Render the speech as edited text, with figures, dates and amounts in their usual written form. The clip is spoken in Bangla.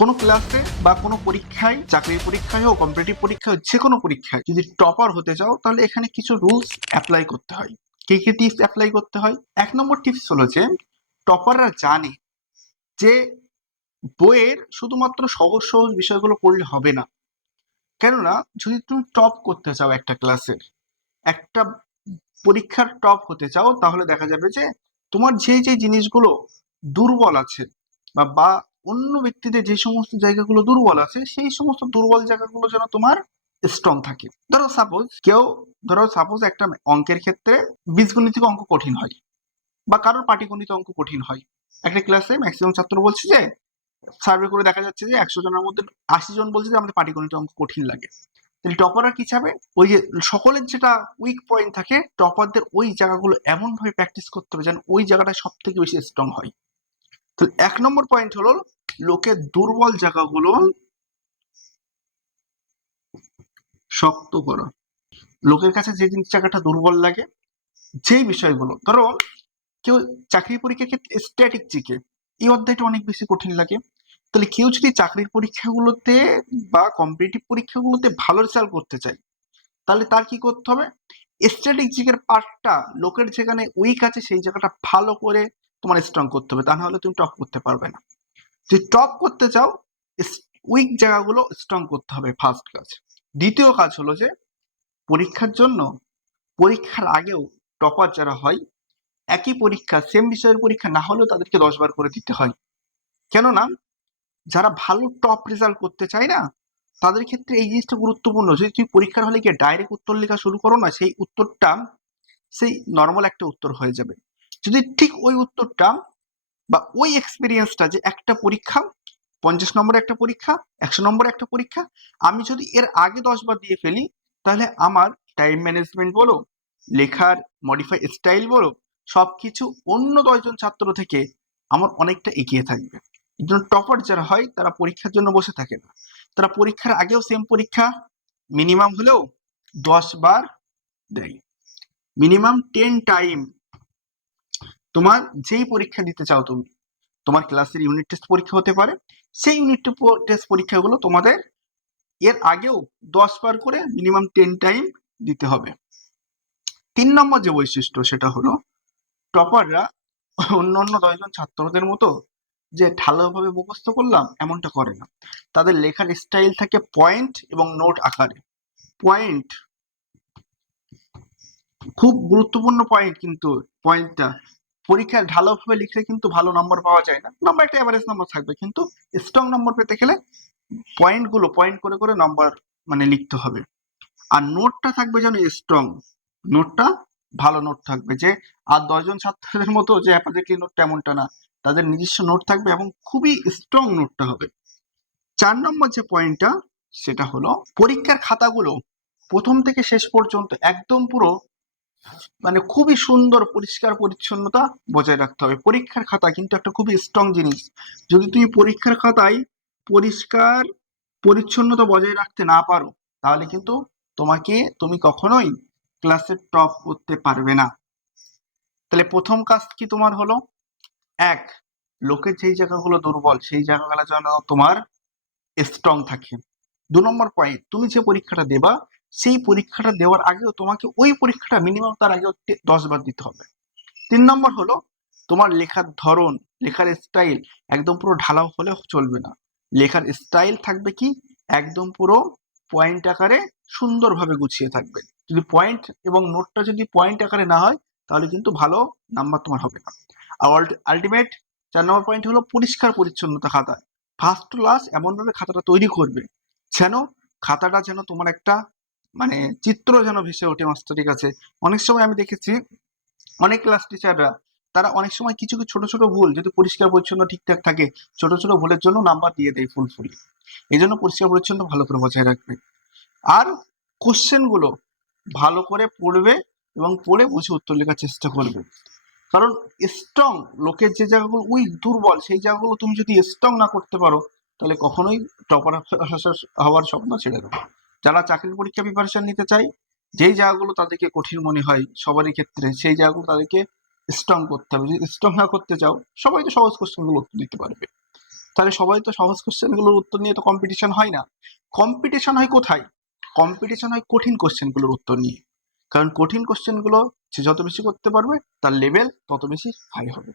কোনো ক্লাসে বা কোনো পরীক্ষায়, চাকরির পরীক্ষায় হোক, কম্পিটিটিভ পরীক্ষায় হোক, যে কোনো পরীক্ষায় যদি টপার হতে চাও তাহলে এখানে কিছু রুলস অ্যাপ্লাই করতে হয়। কি কি টিপস অ্যাপ্লাই করতে হয়? 1 নম্বর টিপস হলো যে টপাররা জানে যে বইয়ের শুধুমাত্র সহজ সহজ বিষয়গুলো পড়লে হবে না। কেননা যদি তুমি টপ করতে চাও একটা ক্লাসের, একটা পরীক্ষার টপ হতে চাও, তাহলে দেখা যাবে যে তোমার যে যে জিনিসগুলো দুর্বল আছে বা অন্য ব্যক্তিদের যে সমস্ত জায়গাগুলো দুর্বল আছে, সেই সমস্ত দুর্বল জায়গাগুলো যেন তোমার স্ট্রং থাকে। ধরো সাপোজ একটা অঙ্কের ক্ষেত্রে বীজগণিতিক অঙ্ক কঠিন হয় বা কারোর পাটিগণিত অঙ্ক কঠিন হয়। একটা ক্লাসে ম্যাক্সিমাম ছাত্র বলছে যে, সার্ভে করে দেখা যাচ্ছে যে 100 জনের মধ্যে 80 জন বলছে যে আমাদের পাটিগণিত অঙ্ক কঠিন লাগে। তাহলে টপাররা কি চাবে? ওই যে সকলের যেটা উইক পয়েন্ট থাকে, টপারদের ওই জায়গাগুলো এমন ভাবে প্র্যাকটিস করতে হবে যেন ওই জায়গাটা সব থেকে বেশি স্ট্রং হয়। তো 1 নম্বর পয়েন্ট হলো লোকের দুর্বল জায়গাগুলো শক্ত করা। লোকের কাছে যে জিনিস জায়গাটা দুর্বল লাগে, যেই বিষয়গুলো, ধরো কেউ চাকরির পরীক্ষার ক্ষেত্রে স্ট্যাটিক জিকে, এই অধ্যায়টা অনেক বেশি কঠিন লাগে। তাহলে কেউ যদি চাকরির পরীক্ষাগুলোতে বা কম্পিটিটিভ পরীক্ষাগুলোতে ভালো রেজাল্ট করতে চায়, তাহলে তার কি করতে হবে? স্ট্র্যাটেজিকের পার্টটা লোকের যেখানে উইক আছে সেই জায়গাটা ভালো করে তোমার স্ট্রং করতে হবে, তা না হলে তুমি টপ করতে পারবে না। যদি টপ করতে চাও, উইক জায়গাগুলো স্ট্রং করতে হবে, ফার্স্ট কাজ। দ্বিতীয় কাজ হলো যে পরীক্ষার জন্য, পরীক্ষার আগেও টপার যারা হয়, একই পরীক্ষা, সেম বিষয়ের পরীক্ষা না হলেও তাদেরকে 10 বার করে দিতে হয়। কেননা যারা ভালো টপ রেজাল্ট করতে চায় না, তাদের ক্ষেত্রে এই জিনিসটা গুরুত্বপূর্ণ। যদি তুমি পরীক্ষার হলে গিয়ে ডাইরেক্ট উত্তর লেখা শুরু করো না, সেই উত্তরটা সেই নর্মাল একটা উত্তর হয়ে যাবে। যদি ঠিক ওই উত্তরটা বা ওই এক্সপিরিয়েন্সটা, যে একটা পরীক্ষা 50 নম্বরের একটা পরীক্ষা, 100 নম্বরের একটা পরীক্ষা, আমি যদি এর আগে 10 বার দিয়ে ফেলি, তাহলে আমার টাইম ম্যানেজমেন্ট বলো, লেখার মডিফাই স্টাইল বলো, সবকিছু অন্য 10 জন ছাত্র থেকে আমার অনেকটা এগিয়ে থাকবে। এই জন্য টপার যারা হয় তারা পরীক্ষার জন্য বসে থাকে না, তারা পরীক্ষার আগেও সেম পরীক্ষা মিনিমাম হলেও 10 বার দেয়। মিনিমাম 10 টাইম তোমার যেই পরীক্ষা দিতে চাও তুমি, তোমার ক্লাসের ইউনিট টেস্ট পরীক্ষা হতে পারে, সেই ইউনিট টেস্ট পরীক্ষাগুলো তোমাদের এর আগেও 10 বার করে মিনিমাম 10 টাইম দিতে হবে। 3 নম্বর যে বৈশিষ্ট্য সেটা হলো টপাররা অন্য 10 জন ছাত্রদের মতো যে ঢালাওভাবে মুখস্থ করলাম এমনটা করে না। তাদের লেখার স্টাইল থাকে পয়েন্ট এবং নোট আকারে। পয়েন্ট খুব গুরুত্বপূর্ণ পয়েন্ট, কিন্তু পয়েন্টটা পরীক্ষায় ঢালাওভাবে লিখলে কিন্তু ভালো নম্বর পাওয়া যায় না। নম্বর একটা এভারেজ নম্বর থাকবে, কিন্তু স্ট্রং নম্বর পেতে গেলে পয়েন্ট করে করে নম্বর মানে লিখতে হবে। আর নোটটা থাকবে যেন স্ট্রং, নোটটা ভালো নোট থাকবে, যে আর 10 জন ছাত্রদের মতো যে অ্যাপারেটলি নোটটা এমনটা না, তাদের নিজস্ব নোট থাকবে এবং খুবই স্ট্রং নোটটা হবে। 4 নম্বর যে পয়েন্টটা সেটা হলো পরীক্ষার খাতাগুলো প্রথম থেকে শেষ পর্যন্ত একদম পুরো মানে খুবই সুন্দর পরিষ্কার পরিচ্ছন্নতা বজায় রাখতে হবে। পরীক্ষার খাতা কিন্তু একটা খুবই স্ট্রং জিনিস। যদি তুমি পরীক্ষার খাতায় পরিষ্কার পরিচ্ছন্নতা বজায় রাখতে না পারো, তাহলে কিন্তু তুমি কখনোই ক্লাসে টপ করতে পারবে না। তাহলে প্রথম কাজ কি তোমার হলো? এক, লোকের যেই জায়গাগুলো দুর্বল সেই জায়গাগুলো যেন তোমার স্ট্রং থাকে। 2 নম্বর পয়েন্ট, তুমি যে পরীক্ষাটা দেবা সেই পরীক্ষাটা দেওয়ার আগেও তোমাকে ওই পরীক্ষাটা মিনিমাম তার আগেও 10 বার দিতে হবে। 3 নম্বর হলো তোমার লেখার ধরন, লেখার স্টাইল একদম পুরো ঢালাও হলে চলবে না। লেখার স্টাইল থাকবে কি একদম পুরো পয়েন্ট আকারে সুন্দরভাবে গুছিয়ে থাকবে। যদি পয়েন্ট এবং নোটটা যদি পয়েন্ট আকারে না হয়, তাহলে কিন্তু ভালো নাম্বার তোমার হবে না। আর আলটিমেট 4 নম্বর পয়েন্ট হলো পরিষ্কার পরিচ্ছন্নতা খাতা। ফার্স্ট টু লাস্ট এমনভাবে খাতাটা তৈরি করবে যেন খাতাটা যেন তোমার একটা মানে চিত্র যেন ভেসে ওঠে মাস্টারের কাছে। অনেক সময় আমি দেখেছি অনেক ক্লাস টিচাররা, তারা অনেক সময় কিছু কিছু ছোট ছোট ভুল যদি পরিষ্কার পরিচ্ছন্ন ঠিকঠাক থাকে, ছোট ছোট ভুলের জন্য নাম্বার দিয়ে দেয় ফুলফুলি। এই জন্য পরিষ্কার পরিচ্ছন্ন ভালো করে বজায় রাখবে। আর কোশ্চেন গুলো ভালো করে পড়বে এবং পড়ে বুঝে উত্তর লেখার চেষ্টা করবে। কারণ স্ট্রং লোকের যে জায়গাগুলো উইক দুর্বল, সেই জায়গাগুলো তুমি যদি স্ট্রং না করতে পারো, তাহলে কখনোই টপার হওয়ার স্বপ্ন ছেড়ে দেবো। যারা চাকরির পরীক্ষা প্রিপারেশন নিতে চায়, যেই জায়গাগুলো তাদেরকে কঠিন মনে হয় সবারই ক্ষেত্রে, সেই জায়গাগুলো তাদেরকে স্ট্রং করতে হবে। যদি স্ট্রং না করতে চাও, সবাই তো সহজ কোশ্চেন গুলো উত্তর দিতে পারবে। তাহলে সবাই তো সহজ কোশ্চেনগুলোর উত্তর নিয়ে তো কম্পিটিশন হয় না। কম্পিটিশন হয় কোথায়? কম্পিটিশন হয় কঠিন কোশ্চেনগুলোর উত্তর নিয়ে। কারণ কঠিন কোশ্চেনগুলো যে যত বেশি করতে পারবে তার লেভেল তত বেশি হাই হবে।